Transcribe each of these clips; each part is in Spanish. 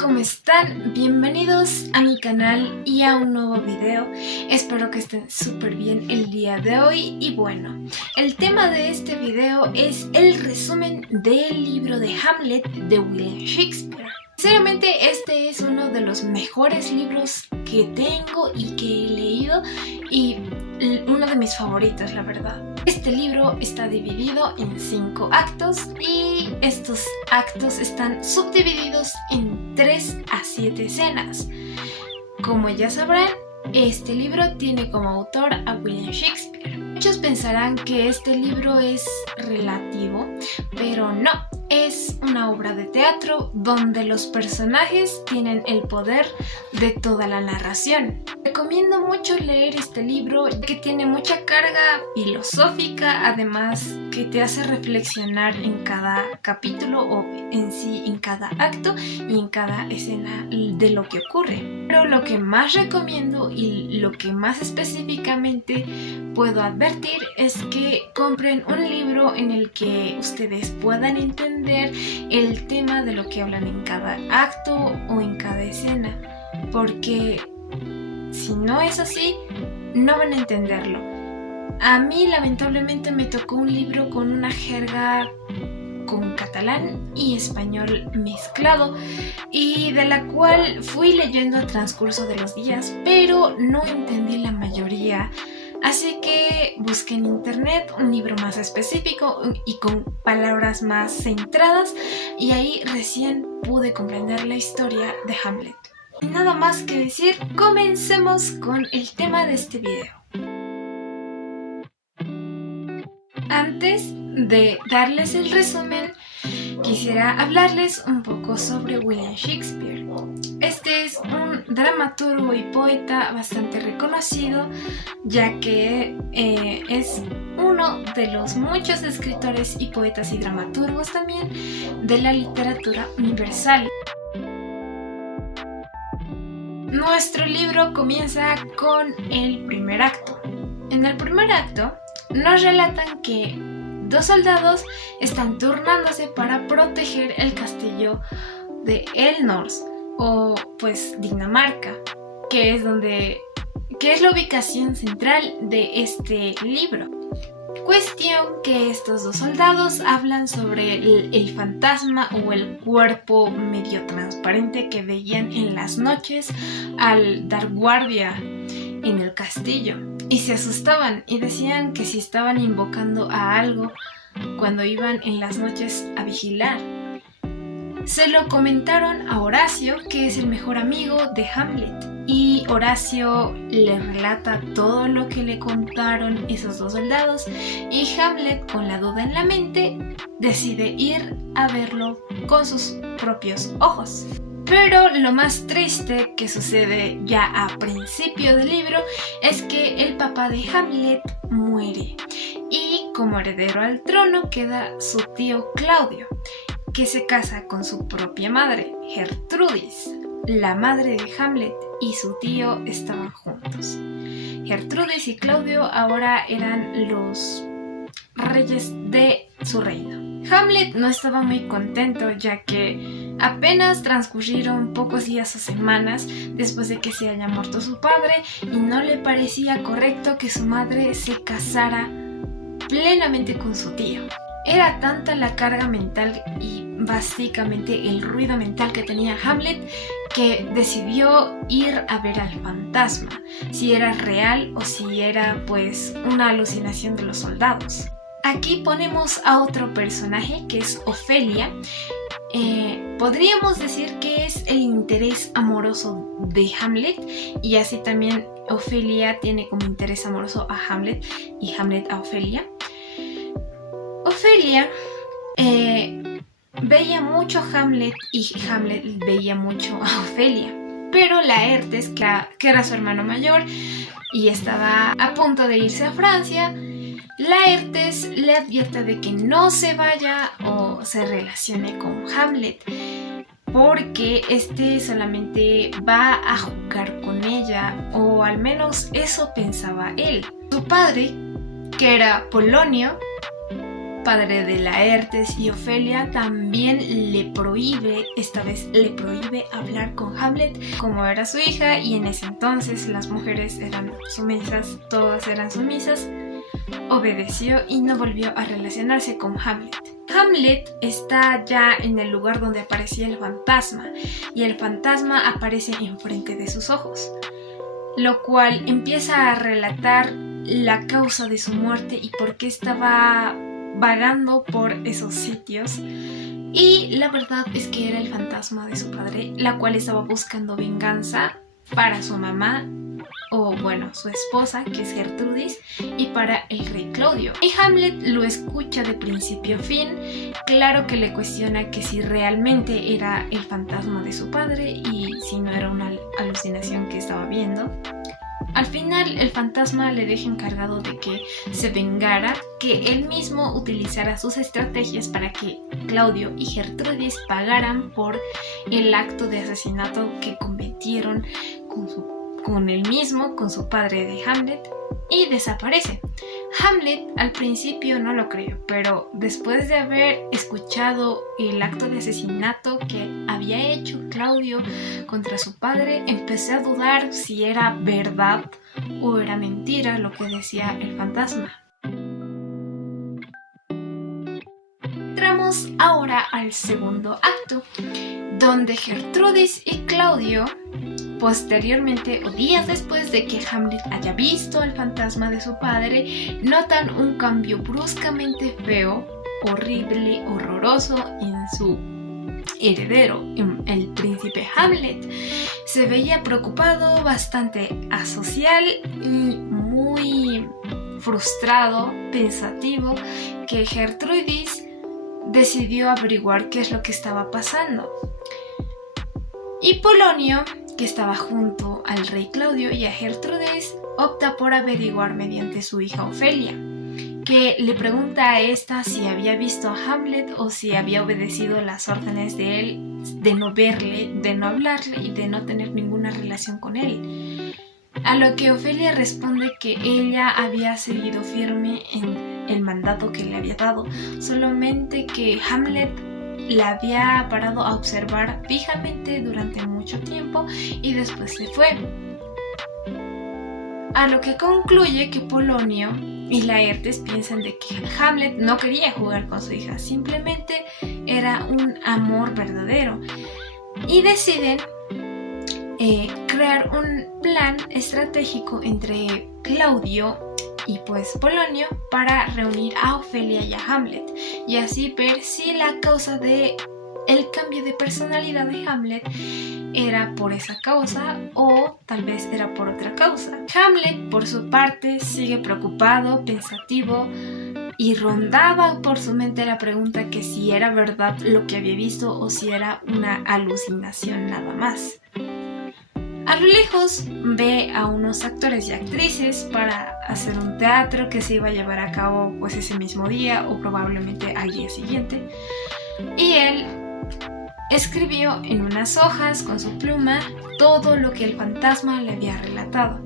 ¿cómo están? Bienvenidos a mi canal y a un nuevo video. Espero que estén súper bien el día de hoy. Y bueno, el tema de este video es el resumen del libro de Hamlet de William Shakespeare. Sinceramente, este es uno de los mejores libros que tengo y que he leído y uno de mis favoritos, la verdad. Este libro está dividido en 5 actos y estos actos están subdivididos en 3 a 7 escenas. Como ya sabrán, este libro tiene como autor a William Shakespeare. Muchos pensarán que este libro es relativo, pero no. Es una obra de teatro donde los personajes tienen el poder de toda la narración. Recomiendo mucho leer este libro que tiene mucha carga filosófica, además que te hace reflexionar en cada capítulo o en sí en cada acto y en cada escena de lo que ocurre. Pero lo que más recomiendo y lo que más específicamente puedo advertir es que compren un libro en el que ustedes puedan entender el tema de lo que hablan en cada acto o en cada escena, porque si no es así, no van a entenderlo. A mí lamentablemente me tocó un libro con una jerga con catalán y español mezclado y de la cual fui leyendo a transcurso de los días, pero no entendí la mayoría. Así que busqué en internet un libro más específico y con palabras más centradas y ahí recién pude comprender la historia de Hamlet. Y nada más que decir, comencemos con el tema de este video. Antes de darles el resumen, quisiera hablarles un poco sobre William Shakespeare. Este es un dramaturgo y poeta bastante reconocido, ya que es uno de los muchos escritores y poetas y dramaturgos también de la literatura universal. Nuestro libro comienza con el primer acto. En el primer acto nos relatan que 2 soldados están turnándose para proteger el castillo de Elnors, o pues Dinamarca, que es la ubicación central de este libro. Cuestión que estos 2 soldados hablan sobre el fantasma o el cuerpo medio transparente que veían en las noches al dar guardia en el castillo, y se asustaban y decían que si estaban invocando a algo cuando iban en las noches a vigilar. Se lo comentaron a Horacio, que es el mejor amigo de Hamlet, y Horacio le relata todo lo que le contaron esos 2 soldados y Hamlet, con la duda en la mente, decide ir a verlo con sus propios ojos. Pero lo más triste que sucede ya a principio del libro es que el papá de Hamlet muere y como heredero al trono queda su tío Claudio, que se casa con su propia madre, Gertrudis. La madre de Hamlet y su tío estaban juntos. Gertrudis y Claudio ahora eran los reyes de su reino. Hamlet no estaba muy contento, ya que apenas transcurrieron pocos días o semanas después de que se haya muerto su padre y no le parecía correcto que su madre se casara plenamente con su tío. Era tanta la carga mental y básicamente el ruido mental que tenía Hamlet que decidió ir a ver al fantasma, si era real o si era pues una alucinación de los soldados. Aquí ponemos a otro personaje que es Ofelia. Podríamos decir que es el interés amoroso de Hamlet y así también Ofelia tiene como interés amoroso a Hamlet y Hamlet a Ofelia. Ofelia veía mucho a Hamlet y Hamlet veía mucho a Ofelia, pero Laertes, que era su hermano mayor y estaba a punto de irse a Francia, Laertes le advierte de que no se vaya o se relacione con Hamlet porque este solamente va a jugar con ella, o al menos eso pensaba él. Su padre, que era Polonio, padre de Laertes y Ofelia, también le prohíbe, esta vez le prohíbe hablar con Hamlet como era su hija, y en ese entonces las mujeres eran sumisas, todas eran sumisas. Obedeció y no volvió a relacionarse con Hamlet. Hamlet está ya en el lugar donde aparecía el fantasma, y el fantasma aparece enfrente de sus ojos, lo cual empieza a relatar la causa de su muerte y por qué estaba vagando por esos sitios. Y la verdad es que era el fantasma de su padre, la cual estaba buscando venganza para su mamá, o bueno, su esposa, que es Gertrudis, y para el rey Claudio. Y Hamlet lo escucha de principio a fin. Claro que le cuestiona que si realmente era el fantasma de su padre y si no era una alucinación que estaba viendo. Al final el fantasma le deja encargado de que se vengara, que él mismo utilizara sus estrategias para que Claudio y Gertrudis pagaran por el acto de asesinato que cometieron con él mismo, con su padre de Hamlet, y desaparece. Hamlet al principio no lo creyó, pero después de haber escuchado el acto de asesinato que había hecho Claudio contra su padre, empezó a dudar si era verdad o era mentira lo que decía el fantasma. Entramos ahora al segundo acto, donde Gertrudis y Claudio, posteriormente o días después de que Hamlet haya visto el fantasma de su padre, notan un cambio bruscamente feo, horrible, horroroso en su heredero, en el príncipe Hamlet. Se veía preocupado, bastante asocial y muy frustrado, pensativo, que Gertrudis decidió averiguar qué es lo que estaba pasando. Y Polonio, que estaba junto al rey Claudio y a Gertrudis, opta por averiguar mediante su hija Ofelia, que le pregunta a esta si había visto a Hamlet o si había obedecido las órdenes de él de no verle, de no hablarle y de no tener ninguna relación con él. A lo que Ofelia responde que ella había seguido firme en el mandato que le había dado, solamente que Hamlet la había parado a observar fijamente durante mucho tiempo y después se fue. A lo que concluye que Polonio y Laertes piensan de que Hamlet no quería jugar con su hija, simplemente era un amor verdadero, y deciden crear un plan estratégico entre Claudio y pues Polonio para reunir a Ofelia y a Hamlet, y así ver si la causa de el cambio de personalidad de Hamlet era por esa causa o tal vez era por otra causa. Hamlet, por su parte, sigue preocupado, pensativo, y rondaba por su mente la pregunta que si era verdad lo que había visto o si era una alucinación nada más. A lo lejos ve a unos actores y actrices para hacer un teatro que se iba a llevar a cabo pues ese mismo día o probablemente al día siguiente, y él escribió en unas hojas con su pluma todo lo que el fantasma le había relatado,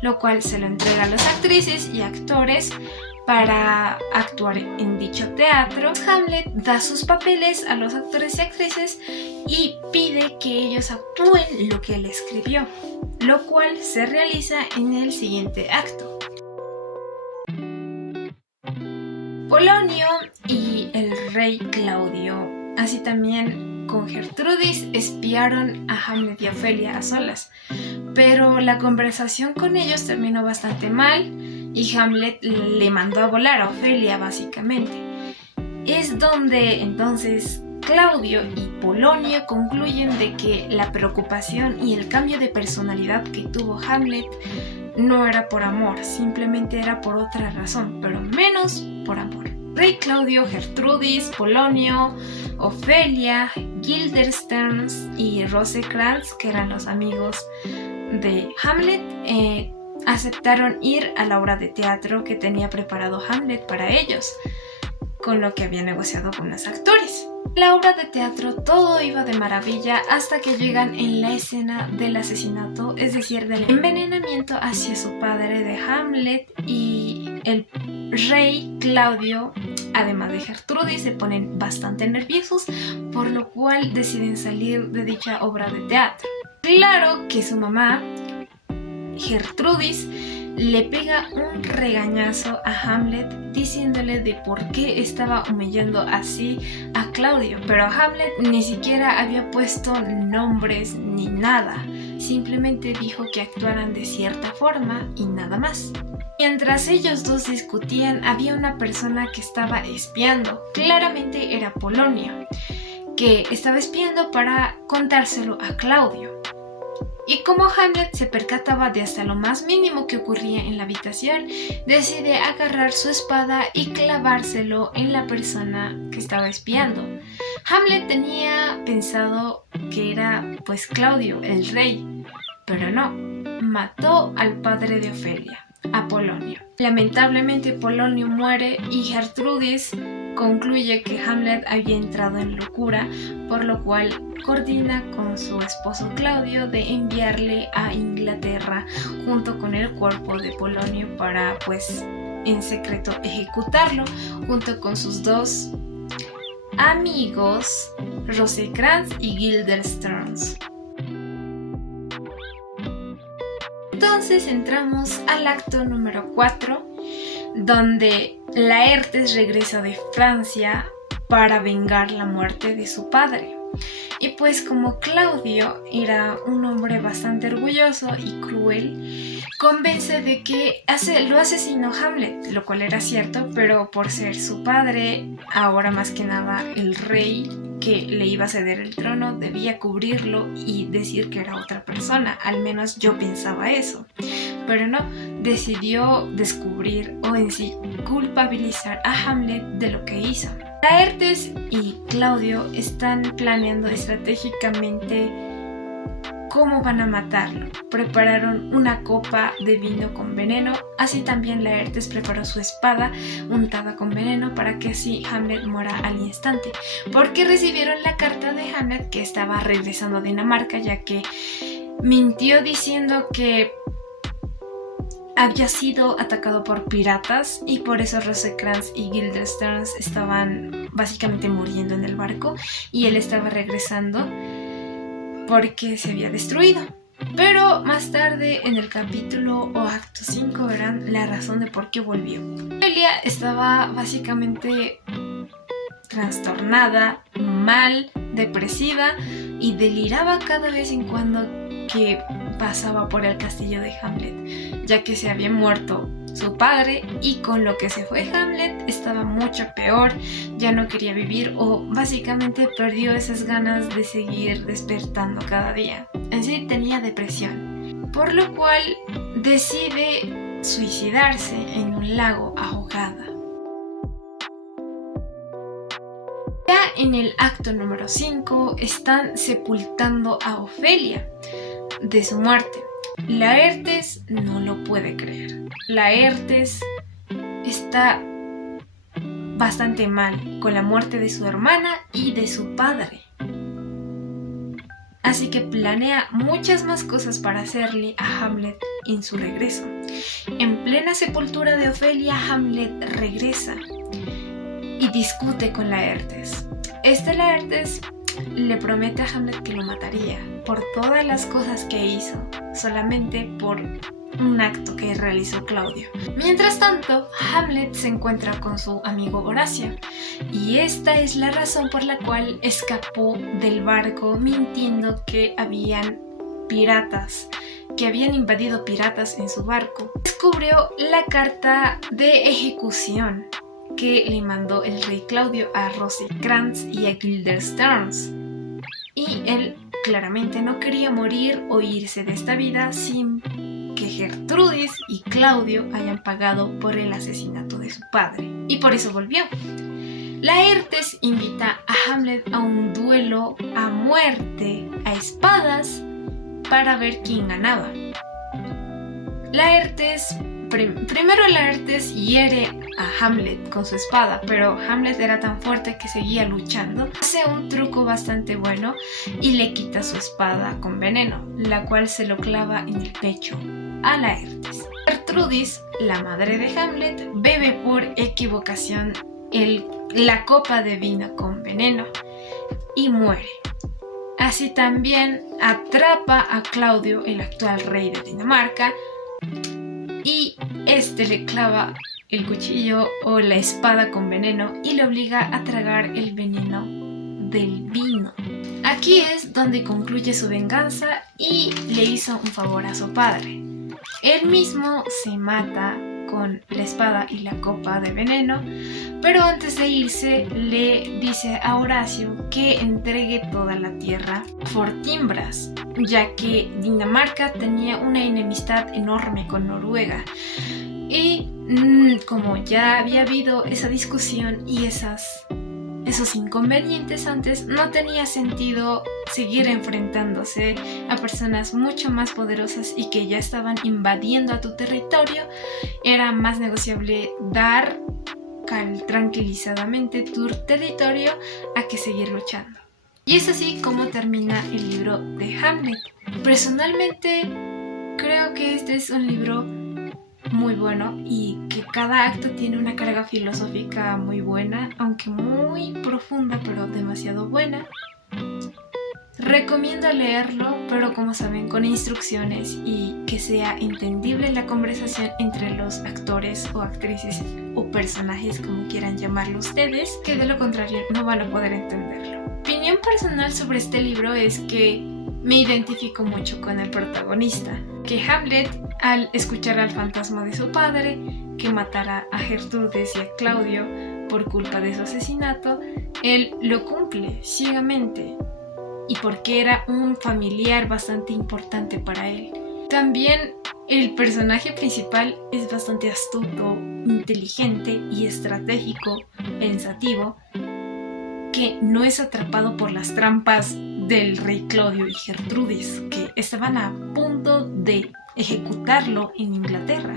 lo cual se lo entrega a las actrices y actores para actuar en dicho teatro. Hamlet da sus papeles a los actores y actrices y pide que ellos actúen lo que él escribió, lo cual se realiza en el siguiente acto. Polonio y el rey Claudio, así también con Gertrudis, espiaron a Hamlet y a Ofelia a solas, pero la conversación con ellos terminó bastante mal y Hamlet le mandó a volar a Ofelia básicamente. Es donde entonces Claudio y Polonio concluyen de que la preocupación y el cambio de personalidad que tuvo Hamlet no era por amor, simplemente era por otra razón, pero menos por amor. Rey Claudio, Gertrudis, Polonio, Ofelia, Guildenstern y Rosekrantz, que eran los amigos de Hamlet, aceptaron ir a la obra de teatro que tenía preparado Hamlet para ellos, con lo que había negociado con los actores. La obra de teatro todo iba de maravilla hasta que llegan en la escena del asesinato, es decir, del envenenamiento hacia su padre de Hamlet, y el rey, Claudio, además de Gertrudis, se ponen bastante nerviosos, por lo cual deciden salir de dicha obra de teatro. Claro que su mamá, Gertrudis, le pega un regañazo a Hamlet diciéndole de por qué estaba humillando así a Claudio, pero Hamlet ni siquiera había puesto nombres ni nada, simplemente dijo que actuaran de cierta forma y nada más. Mientras ellos dos discutían, había una persona que estaba espiando. Claramente era Polonio, que estaba espiando para contárselo a Claudio. Y como Hamlet se percataba de hasta lo más mínimo que ocurría en la habitación, decide agarrar su espada y clavárselo en la persona que estaba espiando. Hamlet tenía pensado que era pues Claudio, el rey, pero no, mató al padre de Ofelia, a Polonio. Lamentablemente Polonio muere y Gertrudis concluye que Hamlet había entrado en locura, por lo cual coordina con su esposo Claudio de enviarle a Inglaterra junto con el cuerpo de Polonio para pues en secreto ejecutarlo junto con sus dos amigos Rosencrantz y Guildenstern. Entonces entramos al acto número 4, donde Laertes regresa de Francia para vengar la muerte de su padre. Y pues como Claudio era un hombre bastante orgulloso y cruel, convence de que lo asesinó Hamlet, lo cual era cierto, pero por ser su padre, ahora más que nada el rey que le iba a ceder el trono, debía cubrirlo y decir que era otra persona. Al menos yo pensaba eso, pero no, decidió descubrir o en sí culpabilizar a Hamlet de lo que hizo. Laertes y Claudio están planeando estratégicamente cómo van a matarlo. Prepararon una copa de vino con veneno, así también Laertes preparó su espada untada con veneno para que así Hamlet muera al instante, porque recibieron la carta de Hamlet que estaba regresando a Dinamarca, ya que mintió diciendo que había sido atacado por piratas y por eso Rosencrantz y Guildenstern estaban básicamente muriendo en el barco y él estaba regresando porque se había destruido. Pero más tarde en el capítulo o acto 5 verán la razón de por qué volvió. Ofelia estaba básicamente trastornada, mal, depresiva y deliraba cada vez en cuando que pasaba por el castillo de Hamlet, ya que se había muerto su padre y con lo que se fue Hamlet estaba mucho peor, ya no quería vivir o básicamente perdió esas ganas de seguir despertando cada día. En sí tenía depresión, por lo cual decide suicidarse en un lago ahogada. Ya en el acto número 5 están sepultando a Ofelia de su muerte. Laertes no lo puede creer. Laertes está bastante mal con la muerte de su hermana y de su padre. Así que planea muchas más cosas para hacerle a Hamlet en su regreso. En plena sepultura de Ofelia, Hamlet regresa y discute con Laertes. Laertes le promete a Hamlet que lo mataría por todas las cosas que hizo, solamente por un acto que realizó Claudio. Mientras tanto, Hamlet se encuentra con su amigo Horacio y esta es la razón por la cual escapó del barco mintiendo que habían piratas, que habían invadido piratas en su barco. Descubrió la carta de ejecución que le mandó el rey Claudio a Rosencrantz y a Guildenstern, y él claramente no quería morir o irse de esta vida sin que Gertrudis y Claudio hayan pagado por el asesinato de su padre, y por eso volvió. Laertes invita a Hamlet a un duelo a muerte, a espadas, para ver quién ganaba. Primero Laertes hiere a Hamlet con su espada, pero Hamlet era tan fuerte que seguía luchando. Hace un truco bastante bueno y le quita su espada con veneno, la cual se lo clava en el pecho a Laertes. Gertrudis, la madre de Hamlet, bebe por equivocación la copa de vino con veneno y muere. Así también atrapa a Claudio, el actual rey de Dinamarca, y este le clava el cuchillo o la espada con veneno y le obliga a tragar el veneno del vino. Aquí es donde concluye su venganza y le hizo un favor a su padre. Él mismo se mata con la espada y la copa de veneno, pero antes de irse le dice a Horacio que entregue toda la tierra a Fortinbras, ya que Dinamarca tenía una enemistad enorme con Noruega. Y como ya había habido esa discusión y esos inconvenientes antes, no tenía sentido seguir enfrentándose a personas mucho más poderosas y que ya estaban invadiendo a tu territorio. Era más negociable dar tranquilizadamente tu territorio a que seguir luchando. Y es así como termina el libro de Hamlet. Personalmente creo que este es un libro muy bueno y que cada acto tiene una carga filosófica muy buena, aunque muy profunda, pero demasiado buena. Recomiendo leerlo, pero como saben, con instrucciones y que sea entendible la conversación entre los actores o actrices o personajes, como quieran llamarlo ustedes, que de lo contrario no van a poder entenderlo. Mi opinión personal sobre este libro es que me identifico mucho con el protagonista, que Hamlet, al escuchar al fantasma de su padre, que matara a Gertrudis y a Claudio por culpa de su asesinato, él lo cumple ciegamente, y porque era un familiar bastante importante para él. También el personaje principal es bastante astuto, inteligente y estratégico, pensativo, que no es atrapado por las trampas del rey Claudio y Gertrudis, que estaban a punto de ejecutarlo en Inglaterra.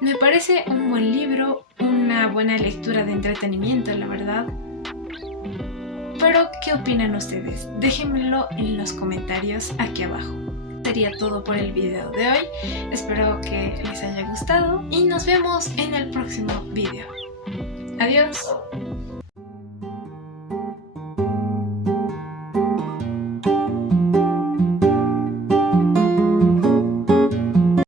Me parece un buen libro, una buena lectura de entretenimiento, la verdad. Pero, ¿qué opinan ustedes? Déjenmelo en los comentarios aquí abajo. Sería todo por el video de hoy. Espero que les haya gustado y nos vemos en el próximo video. Adiós.